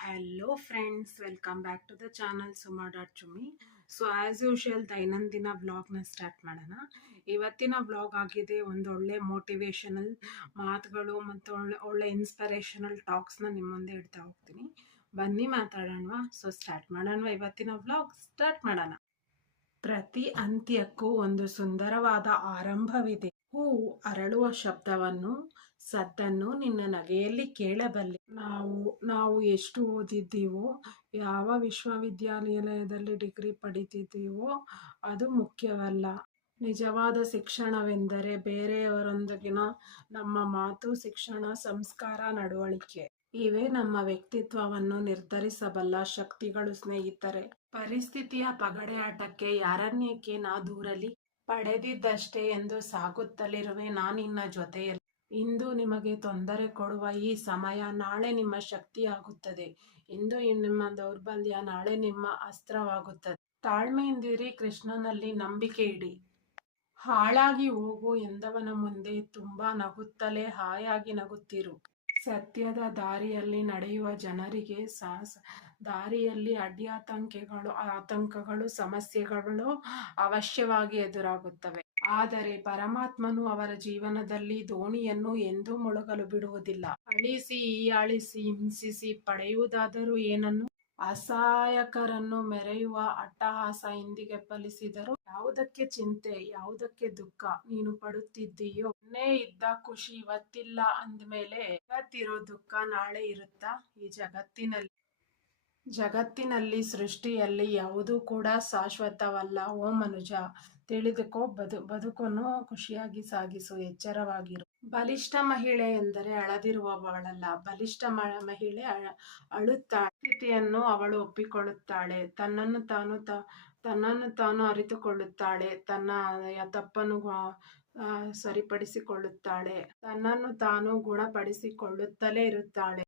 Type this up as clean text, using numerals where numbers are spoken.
Hello friends, welcome back to the channel ಸುಮಾ.ಚುಮ್ಮಿ. So as usual ದೈನಂದಿನ ವ್ಲಾಗ್ನ start ಮಾಡೋಣ. ಇವತ್ತಿನ ವ್ಲಾಗ್ ಆಗಿದೆ ಒಂದು ಒಳ್ಳೆ ಮೋಟಿವೇಶನಲ್ ಮಾತುಗಳು ಮತ್ತು ಒಳ್ಳೆ ಇನ್ಸ್ಪಿರೇಷನಲ್ ಟಾಕ್ಸ್ನ ನಿಮ್ಮ ಮುಂದೆ ಇಡ್ತಾ ಹೋಗ್ತೀನಿ. ಬನ್ನಿ ಮಾತಾಡೋಣವಾ. ಸೊ ಸ್ಟಾರ್ಟ್ ಮಾಡೋಣ, ಇವತ್ತಿನ ವ್ಲಾಗ್ ಸ್ಟಾರ್ಟ್ ಮಾಡೋಣ. ಪ್ರತಿ ಅಂತ್ಯಕ್ಕೂ ಒಂದು ಸುಂದರವಾದ ಆರಂಭವಿದೆ. ಹೂ ಅರಳುವ ಶಬ್ದವನ್ನು, ಸದ್ದನ್ನು ನಿನ್ನ ನಗೆಯಲ್ಲಿ ಕೇಳಬಲ್ಲೆ. ನಾವು ಎಷ್ಟು ಓದಿದ್ದೀವೋ, ಯಾವ ವಿಶ್ವವಿದ್ಯಾಲಯದಲ್ಲಿ ಡಿಗ್ರಿ ಪಡಿತಿದ್ದೀವೋ ಅದು ಮುಖ್ಯವಲ್ಲ. ನಿಜವಾದ ಶಿಕ್ಷಣವೆಂದರೆ ಬೇರೆಯವರೊಂದಿಗಿನ ನಮ್ಮ ಮಾತು, ಶಿಕ್ಷಣ, ಸಂಸ್ಕಾರ, ನಡವಳಿಕೆ. ಇವೇ ನಮ್ಮ ವ್ಯಕ್ತಿತ್ವವನ್ನು ನಿರ್ಧರಿಸಬಲ್ಲ ಶಕ್ತಿಗಳು ಸ್ನೇಹಿತರೆ. ಪರಿಸ್ಥಿತಿಯ ಪಗಡೆಯಾಟಕ್ಕೆ ಯಾರನ್ನೇಕೆ ನಾ ದೂರಲಿ, ಪಡೆದಿದ್ದಷ್ಟೇ ಎಂದು ಸಾಗುತ್ತಲಿರುವೆ ನಾನಿನ್ನ ಜೊತೆಯಲ್ಲಿ. ಇಂದು ನಿಮಗೆ ತೊಂದರೆ ಕೊಡುವ ಈ ಸಮಯ ನಾಳೆ ನಿಮ್ಮ ಶಕ್ತಿಯಾಗುತ್ತದೆ. ಇಂದು ನಿಮ್ಮ ದೌರ್ಬಲ್ಯ ನಾಳೆ ನಿಮ್ಮ ಅಸ್ತ್ರವಾಗುತ್ತದೆ. ತಾಳ್ಮೆಯಿಂದಿರಿ, ಕೃಷ್ಣನಲ್ಲಿ ನಂಬಿಕೆ ಇಡಿ. ಹಾಳಾಗಿ ಹೋಗು ಎಂದವನ ಮುಂದೆ ತುಂಬಾ ನಗುತ್ತಲೇ ಹಾಯಾಗಿ ನಗುತ್ತಿರು. ಸತ್ಯದ ದಾರಿಯಲ್ಲಿ ನಡೆಯುವ ಜನರಿಗೆ ದಾರಿಯಲ್ಲಿ ಆತಂಕಗಳು, ಸಮಸ್ಯೆಗಳು ಅವಶ್ಯವಾಗಿ ಎದುರಾಗುತ್ತವೆ. ಆದರೆ ಪರಮಾತ್ಮನು ಅವರ ಜೀವನದಲ್ಲಿ ದೋಣಿಯನ್ನು ಎಂದೂ ಮುಳುಗಲು ಬಿಡುವುದಿಲ್ಲ. ಅಳಿಸಿ, ಹೀಯಾಳಿಸಿ, ಹಿಂಸಿಸಿ ಪಡೆಯುವುದಾದರೂ ಏನನ್ನು? ಅಸಹಾಯಕರನ್ನು ಮೆರೆಯುವ ಅಟ್ಟಹಾಸ ಇಂದಿಗೆ ಫಲಿಸಿದರು. ಯಾವುದಕ್ಕೆ ಚಿಂತೆ, ಯಾವುದಕ್ಕೆ ದುಃಖ ನೀನು ಪಡುತ್ತಿದ್ದೀಯೋ? ಮೊನ್ನೆ ಇದ್ದ ಖುಷಿ ಇವತ್ತಿಲ್ಲ ಅಂದ್ಮೇಲೆ ಇವತ್ತಿರೋ ದುಃಖ ನಾಳೆ ಇರುತ್ತಾ? ಈ ಜಗತ್ತಿನಲ್ಲಿ ಸೃಷ್ಟಿಯಲ್ಲಿ ಯಾವುದೂ ಕೂಡ ಶಾಶ್ವತವಲ್ಲ. ಓ ಮನುಜ, ತಿಳಿದುಕೋ, ಬದುಕನ್ನು ಖುಷಿಯಾಗಿ ಸಾಗಿಸು, ಎಚ್ಚರವಾಗಿರು. ಬಲಿಷ್ಠ ಮಹಿಳೆ ಎಂದರೆ ಅಳದಿರುವವಳಲ್ಲ. ಬಲಿಷ್ಠ ಮಹಿಳೆ ಅಳುತ್ತಾಳೆ. ಸ್ಥಿತಿಯನ್ನು ಅವಳು ಒಪ್ಪಿಕೊಳ್ಳುತ್ತಾಳೆ. ತನ್ನನ್ನು ತಾನು ಅರಿತುಕೊಳ್ಳುತ್ತಾಳೆ. ತನ್ನ ತಪ್ಪನ್ನು ಸರಿಪಡಿಸಿಕೊಳ್ಳುತ್ತಾಳೆ. ತನ್ನನ್ನು ತಾನು ಗುಣಪಡಿಸಿಕೊಳ್ಳುತ್ತಲೇ ಇರುತ್ತಾಳೆ.